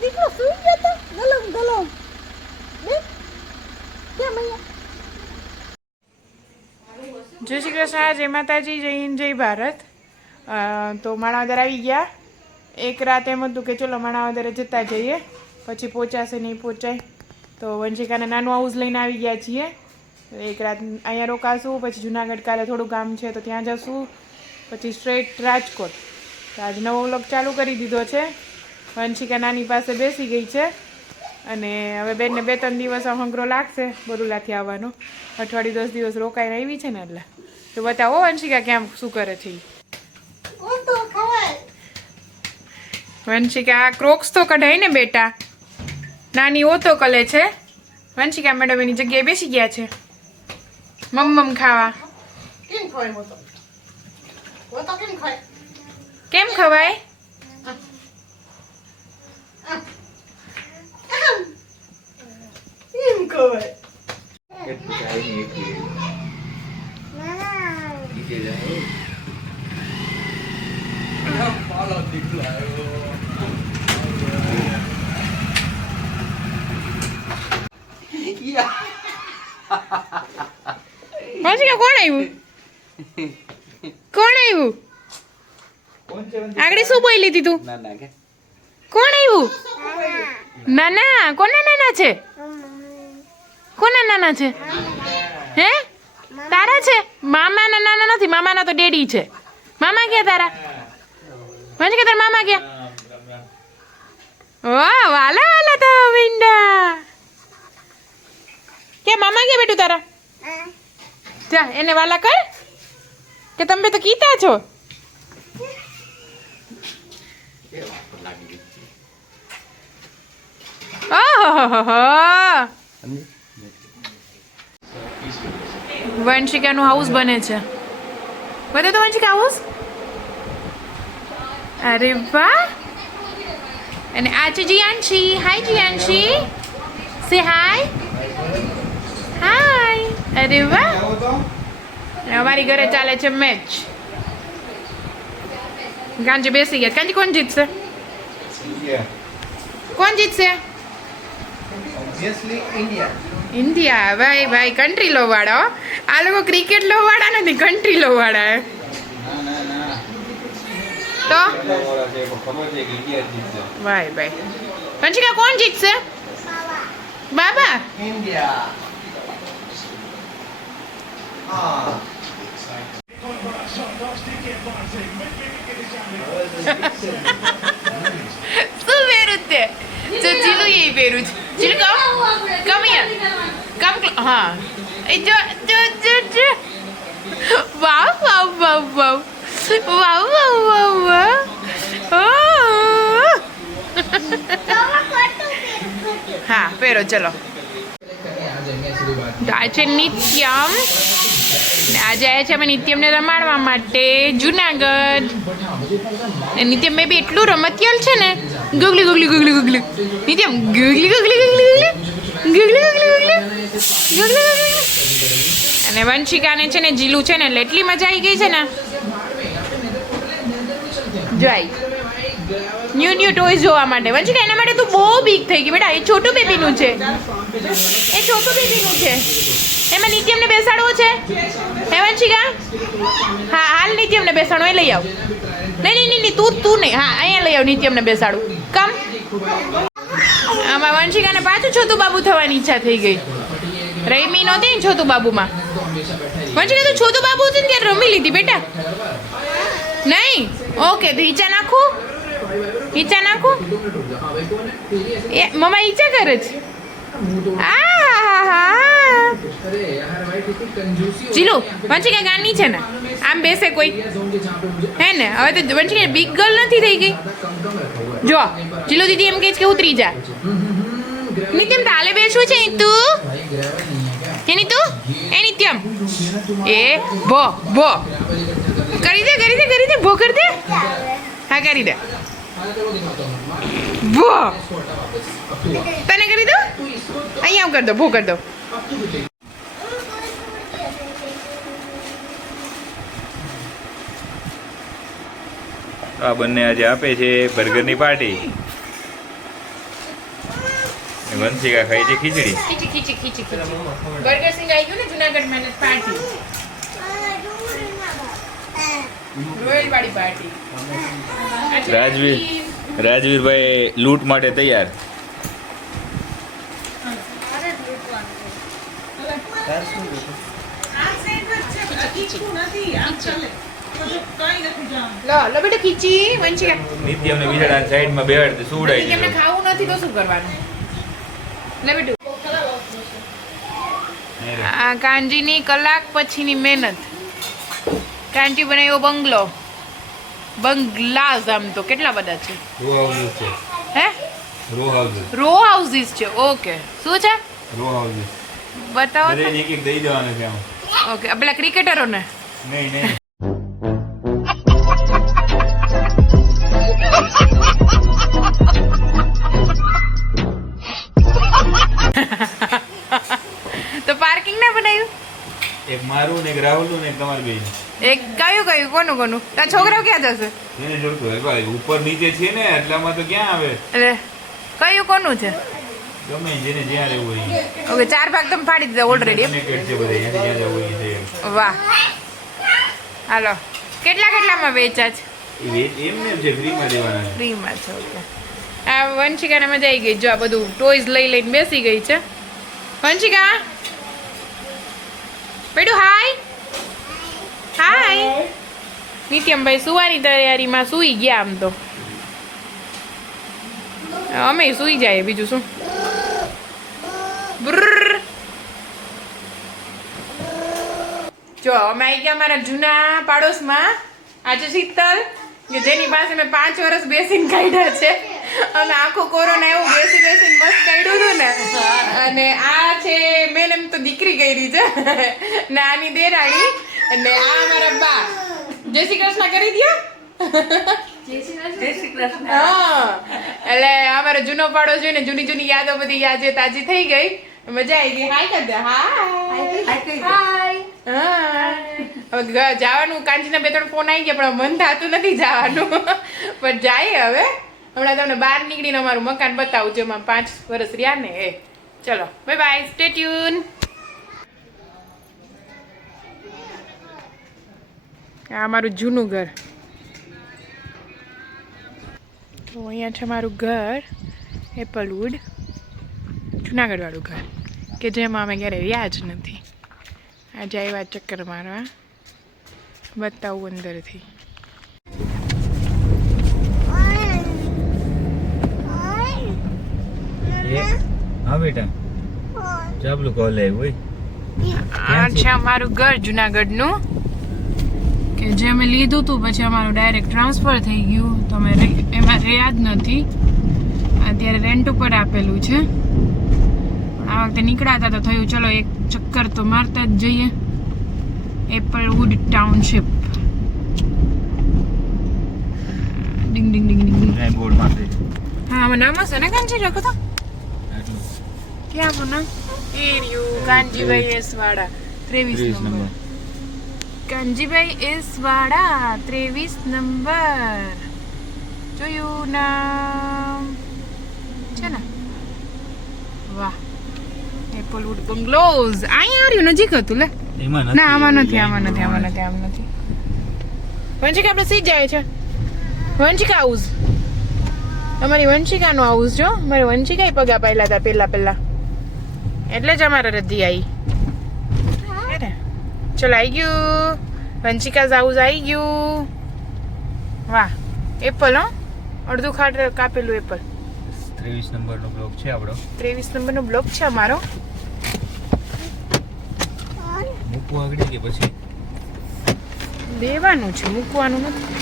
દીકરો સુઈ ગયો તો ગલમ ગલમ કેમ જય શ્રી કૃષ્ણ, જય માતાજી, જય હિન્દ, જય ભારત. તો માણાવદર આવી ગયા. એક રાત એમ હતું કે ચલો માણાવદરે જતા જઈએ, પછી પહોંચાશે નહીં પહોંચાય. તો વંશિકાને નાનું હાઉસ લઈને આવી ગયા છીએ. એક રાત અહીંયા રોકાશું, પછી જુનાગઢ કાલે થોડું કામ છે તો ત્યાં જશું, પછી સ્ટ્રેટ રાજકોટ. તો આજ નવો વ્લોગ ચાલુ કરી દીધો છે. વંશિકા નાની પાસે બેસી ગઈ છે અને હવે બેનને 2-3 દિવસ હંગરો લાગશે બરુલાથી આવવાનો. અઠવાડિયું 10 દિવસ રોકાઈને આવી છે ને એટલે. તો બતાવો વંશિકા કેમ શું કરે છે. વંશિકા ક્રોક્સ તો કઢાય ને બેટા. નાની ઓતો કલે છે. વંશિકા મેડમ એની જગ્યાએ બેસી ગયા છે મમ ખાવા. કેમ ખવાય? વંશિકા કોણ આવ્યું? કોણ આવ્યું? આગળ શું બોલી હતી તું? કોણ આવ્યું? નાના. કોના નાના છે? કોના નાના છે? હે તારા છે? મામાના નાના નથી, મામાના તો ડેડી છે. મામા ક્યાં તારા? વંશિકા તારા મામા ક્યાં? વાહ વાલા વાલા તો વિંડા. કે મામા ક્યાં બેઠું તારા? જા એને વાલા કર કે તમે તો કીતા છો. વંશિકાનું હાઉસ બને છે. બતાવો તો વંશિકા હાઉસ. અરે વાહ. અને આ છે જીયાંશી. હાય જીયાંશી, સે હાય. હાય. અરે વાહ. અમારી ઘરે ચાલે છે મેચ. ગાંજી બેસી ગયા. ગાંજી કોણ જીતશે? કોણ જીતશે? ઇન્ડિયા. ભાઈ ભાઈ કન્ટ્રી લો વાળા. આ લોકો ક્રિકેટ લો વાળા નથી, કન્ટ્રી લો વાળા. તો ભાઈ ભાઈ વંશિકા કોણ જીતશે? બાબા. ઇન્ડિયા. શું પહેરું તે? જો જીલું એ પહેરું છે. જીલું કમ કમ હા એ જો જો જો જો. વાવ વાવ વાવ વાવ વાવ વાવ વાવ વાવ. હા પહેરો ચલો. આ છે નિત્યમ. આજે આવ્યા છે અમે નિત્યમને રમાડવા માટે જુનાગઢ. નિત્યમ બેબી એટલું રમતિયલ છે ને. ગુગલી ગુગલી ગુગલી ગુગલી. નિત્યમ ગુગલી ગુગલી ગુગલી ગુગલી ગુગલી ગુગલી ગુગલી ગુગલી. અને વંશિકાને છે ને જીલું છે ને એટલે એટલી મજા આવી ગઈ છે ને. જોઈ ન્યૂ ટોયસ જોવા માટે. વંશિકા એના માટે તું બહુ બીક થઈ ગઈ બેટા. એ છોટું બેબીનું છે. એ છોટું બેબીનું છે. એમાં નિત્યમને બેસાડવો છે. હે વંશિકા? હા હાલ નિત્યમને બેસાડો. એ લઈ આવ. નહીં નહીં નહીં તું નહીં. હા અહીંયા લઈ આવ. નિત્યમને બેસાડું. કમ. આમાં વંશિકાને પાછું છોટું બાબુ થવાની ઈચ્છા થઈ ગઈ. રમી નહોતી ને છોટું બાબુમાં. વંશિકા તું છોટું બાબુ હતી ને ત્યારે રમી લીધી બેટા. નહીં ઓકે તો ઈચ્છા નાખું. ઈચ્છા નાખું. એ મમ્મા ઈચ્છા કરે છે. જીલુ વંશિકા ગાની છે ને. આમ બેસે કોઈ હે ને. હવે તો વંશિકા બિગ ગર્લ નથી થઈ ગઈ. જો જીલુ દીદી એમ કહે છે કે ઉતરી જા. નિત્યમ તાલે બેસવું છે તું. એની તું એ નિત્યમ એ ભો ભો કરી દે કરી દે કરી દે. ભો કરી દે. હા કરી દે. ભો તને કરી દો. અહીંયા કરી દો. ભો કરી દો. આ બંને આજે આપે છે બર્ગરની પાર્ટી. વંશિકા ખાઈ છે ખીચડી. ખીચી બર્ગર સિંગ આવી ગયું ને જુનાગઢ મહેનત પાર્ટી, રોયલ વાળી પાર્ટી. રાજવીરભાઈ લૂંટ માટે તૈયાર. લો બેટા ખીચી વંશિકા. નિત્યમને બિચારા સાઈડમાં બેહાડી સુવડાવી એમને દીધો. ખાવું નથી તો શું કરવાનું? લે બેટું. આ કાંજીની કલાક પછીની મહેનત. કાંજી બનાવ્યો બંગલો, બંગલાઝ. આમ તો કેટલા બધા છે. હે રો હાઉસીસ છે. ઓકે શું છે બતાવો તો. એક એક દઈ દેવાનું છે આમ. ઓકે પેલા ક્રિકેટરોને. નહીં તો પાર્કિંગ ના બનાવ્યું? એક મારું ને એક રાહુલનું ને એક તમારું બેન. એક કયું કોનું? તારા છોકરાઓ ક્યાં જશે? એને જોડતું હોય ભાઈ, ઉપર નીચે છે ને એટલામાં તો ક્યાં આવે. એટલે કયું કોનું છે? ગમે જેને જ્યાં રહેવું હોય. ઓકે 4 ભાગ તમે પાડી દીધા ઓલરેડી. Connected છે બધા, એને જ્યાં જવું હોય ત્યાં. વાહ હાલો. કેટલામાં વેચા છે? એમને છે ફ્રીમાં દેવાના છે. ફ્રીમાં છે. ઓકે આ વંશિકાને મજા આવી ગઈ. જો આ બધું ટોયઝ લઈને બેસી ગઈ છે વંશિકા. બેટુ હાય. નિત્યમભાઈ સુવાની તૈયારીમાં સૂઈ ગયા. આમ તો અમે સૂઈ જાય બીજું શું. જો અમે આવી ગયા અમારા જૂના પાડોશમાં. આજે શીતલ કે જેની પાસે મેં 5 વર્ષ બેસીને કાઢ્યા છે. અને આખું કોરોના એવું બેસીને મસ્ત કાઢ્યું હતું ને. અને આ છે મેં એમ તો દીકરી કરી છે ને આની દેરાણી. અને આ અમારા બા. જય શ્રી કૃષ્ણ કરી દો. હા એટલે અમારો જૂનો પાડો જોઈને જૂની યાદો બધી આજે તાજી થઈ ગઈ. મજા આવી ગઈ. હાય કર દે. હવે જવાનું. કાંચીના 2-3 ફોન આવી ગયા પણ મન થતું નથી જવાનું. પણ જાય હવે. હમણાં તમને બહાર નીકળીને અમારું મકાન બતાવું જેમાં 5 વર્ષ રહ્યા ને એ. ચલો બાય બાય, સ્ટે ટ્યુન. આ અમારું જૂનું ઘર. તો અહીંયા છે મારું ઘર, એપલવુડ, જુનાગઢ વાળું ઘર કે જેમાં અમે ક્યારે રહ્યા જ નથી. આજે આવ્યા ચક્કર મારવા. બતાવું અંદરથી. હા બેટા ચાબલું કોલ આવ્યું હોય. આ છે અમારું ઘર જુનાગઢનું કે જે અમે લીધું હતું પછી અમારું ડાયરેક્ટ ટ્રાન્સફર થઈ ગયું તો અમે એમાં રહ્યા જ નથી. અત્યારે રેન્ટ ઉપર આપેલું છે. પણ આ વખતે નીકળાતા તો થયું ચલો એક ચક્કર તો મારતા જ જઈએ. Applewood township. ડિંગ ડિંગ ડિંગ ડિંગ. બોર્ડ મારતે. હા આમાં નામ હશે ને કાંજી રાખો તો. ક્યાં આપણું નામ? એરિયું કાનજીભાઈ એસ વાડા 23 નંબર. કાનજીભાઈ એસ વાડા 23 નંબર. જોયું નામ છે ને. વાહ એપલવુડ બંગલોઝ. અહીંયા આવ્યું નજીક હતું લે. ના આમાં નથી. વંશિકા આપણે સીધ જાય છે. વંશિકા હાઉસ. અમારી વંશિકાનું હાઉસ જો. મારે વંશિકા પગા પાયેલા હતા પહેલા એટલે જ અમારે રદ્દી આવી. ચલો આવી ગયું વંશિકા હાઉસ આવી ગયું. વાહ એપલ હો. અડધું ખાટ કાપેલું એપલ. 23 નંબરનો બ્લોક છે આપણો. 23 નંબરનો બ્લોક છે અમારો. મૂકવું આગળ કે પછી દેવાનું છે, મૂકવાનું નથી.